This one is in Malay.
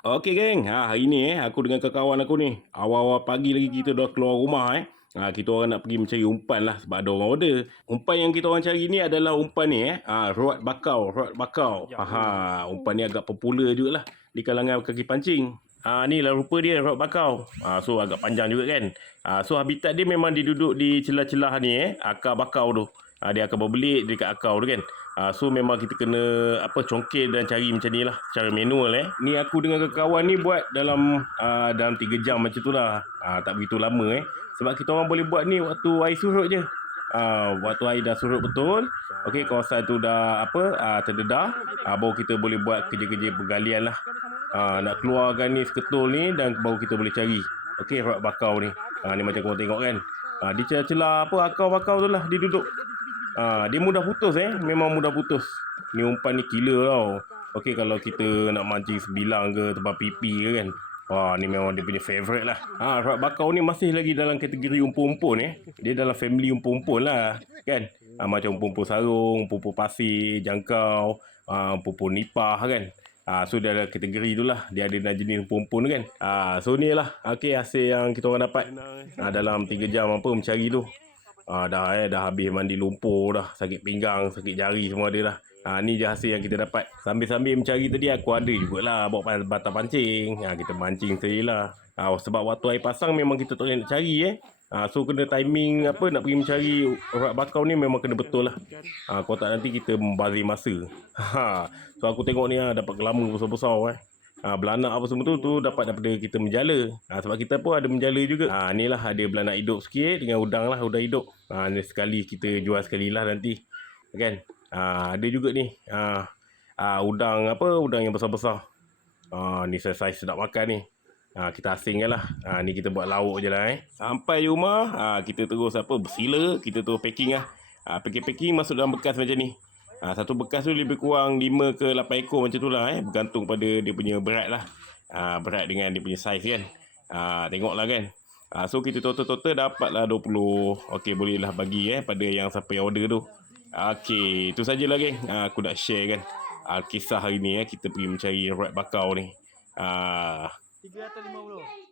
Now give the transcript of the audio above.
Okey geng, ha, hari ni eh, aku dengan kawan aku ni Awal-awal pagi lagi kita dah keluar rumah eh. Ha, Kita orang nak pergi mencari umpan lah sebab ada orang order. Umpan yang kita orang cari ni adalah umpan ni eh. Ha, Rod bakau, rod bakau. Ha, ha, Umpan ni agak popular jugalah di kalangan kaki pancing. Ha, ni lah rupa dia rod bakau. Ha, So agak panjang juga kan. Ha, So habitat dia memang dia duduk di celah-celah ni eh Akar bakau tu ha, Dia akan berbelit dekat akar tu kan. Ha, So memang kita kena apa congkil dan cari macam ni lah. Secara manual eh. Ni aku dengan kawan ni buat dalam uh, Dalam 3 jam macam tu lah. Ha, Tak begitu lama eh. Sebab kita orang boleh buat ni waktu air surut je. Ah, waktu air dah surut betul. Okey, kawasan tu dah apa ah, terdedah. Ah, Baru kita boleh buat kerja-kerja penggalian lah. Ah, Nak keluarkan ni seketul ni Dan baru kita boleh cari. Okey, rod bakau ni. Ah, Ni macam korang tengok kan. Ah, Di celah-celah apa akau-bakau tu lah. Dia duduk ah, Dia mudah putus eh Memang mudah putus Ni umpan ni killer tau Okey, kalau kita nak mancing sebilang ke Tempat pipi ke kan Wah, ni memang dia punya favourite lah. Ha, rod bakau ni masih lagi dalam kategori umpun-umpun eh. Dia dalam family umpun-umpun lah. Kan? Ha, macam umpun-umpun sarung, umpun-umpun pasir, jangkau, ha, umpun-umpun nipah kan. Ha, so dia ada kategori tu lah. Dia ada jenis umpun-umpun kan. Ha, so ni lah. Okay, hasil yang kita orang dapat. Ha, dalam 3 jam apa mencari tu. Ha, dah eh, dah habis mandi lumpur dah. Sakit pinggang, sakit jari semua ada dah. Ha, ni je hasil yang kita dapat. Sambil-sambil mencari tadi aku ada jugalah bawa batang pancing. Ha, kita mancing sekali lah. Ha, sebab waktu air pasang memang kita tak boleh nak cari eh. Ha, so kena timing apa nak pergi mencari urat bakau ni memang kena betul lah. Ha, kalau tak nanti kita membazir masa. Ha, so aku tengok ni ha, dapat gelama besar-besar eh. Ha, belanak apa semua tu tu dapat daripada kita menjala. Ha, sebab kita pun ada menjala juga. Ha, ni lah ada belanak hidup sikit dengan udang lah, udang hidup. Ha, ni sekali kita jual sekali lah nanti. Kan? Ha, ada juga ni. Ha, ha, udang apa? Udang yang besar-besar. Ha, ni saiz sedap makan ni. Ha, kita asingkan lah. Ha, ni kita buat lauk je lah eh. Sampai rumah, ha, kita terus apa? Bersila. Kita terus packing lah. Ha, packing-packing masuk dalam bekas macam ni. Ha, satu bekas tu lebih kurang 5 ke 8 ekor macam tu lah eh. Bergantung pada dia punya berat lah. Ha, berat dengan dia punya saiz kan. Ha, tengoklah kan. Ha, so kita total-total dapatlah 20. Okey bolehlah bagi eh pada yang siapa yang order tu. Okey, itu sajalah geng. Ha, aku nak share kan. Ha, kisah hari ni eh kita pergi mencari rod bakau ni. Ha, 350